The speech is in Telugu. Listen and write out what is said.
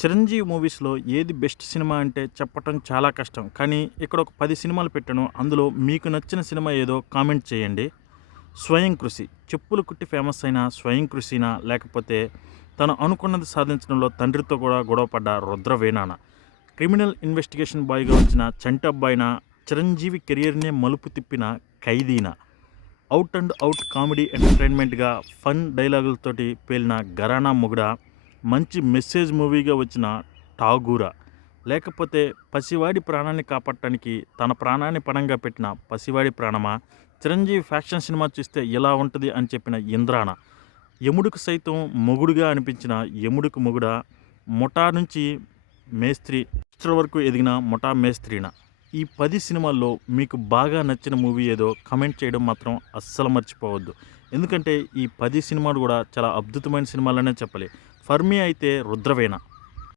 చిరంజీవి మూవీస్లో ఏది బెస్ట్ సినిమా అంటే చెప్పటం చాలా కష్టం. కానీ ఇక్కడ ఒక పది సినిమాలు పెట్టాను. అందులో మీకు నచ్చిన సినిమా ఏదో కామెంట్ చేయండి. స్వయం కృషి. చెప్పులు కుట్టి ఫేమస్ అయిన స్వయం కృషినా? లేకపోతే తను అనుకున్నది సాధించడంలో తండ్రితో కూడా గొడవపడ్డ రుద్రవేణాన? క్రిమినల్ ఇన్వెస్టిగేషన్ బాయ్గా వచ్చిన చంటి చిరంజీవి కెరియర్నే మలుపు తిప్పిన ఖైదీనా? అవుట్ అండ్ అవుట్ కామెడీ ఎంటర్టైన్మెంట్గా ఫన్ డైలాగులతోటి పేలిన గరానా మొగుడ? మంచి మెసేజ్ మూవీగా వచ్చిన ఠాగూరా. లేకపోతే పసివాడి ప్రాణాన్ని కాపాడటానికి తన ప్రాణాన్ని పణంగా పెట్టిన పసివాడి ప్రాణమా? చిరంజీవి ఫ్యాక్షన్ సినిమా చూస్తే ఎలా ఉంటుంది అని చెప్పిన ఇంద్రాణ. యముడికి సైతం మొగుడుగా అనిపించిన యముడికి మొగుడ ముఠా నుంచి మేస్త్రి వరకు ఎదిగిన ముఠా మేస్త్రిన? ఈ పది సినిమాల్లో మీకు బాగా నచ్చిన మూవీ ఏదో కమెంట్ చేయడం మాత్రం అస్సలు మర్చిపోవద్దు. ఎందుకంటే ఈ పది సినిమాలు కూడా చాలా అద్భుతమైన సినిమాలనే చెప్పాలి. ఫర్ మీ అయితే రుద్రవేణ.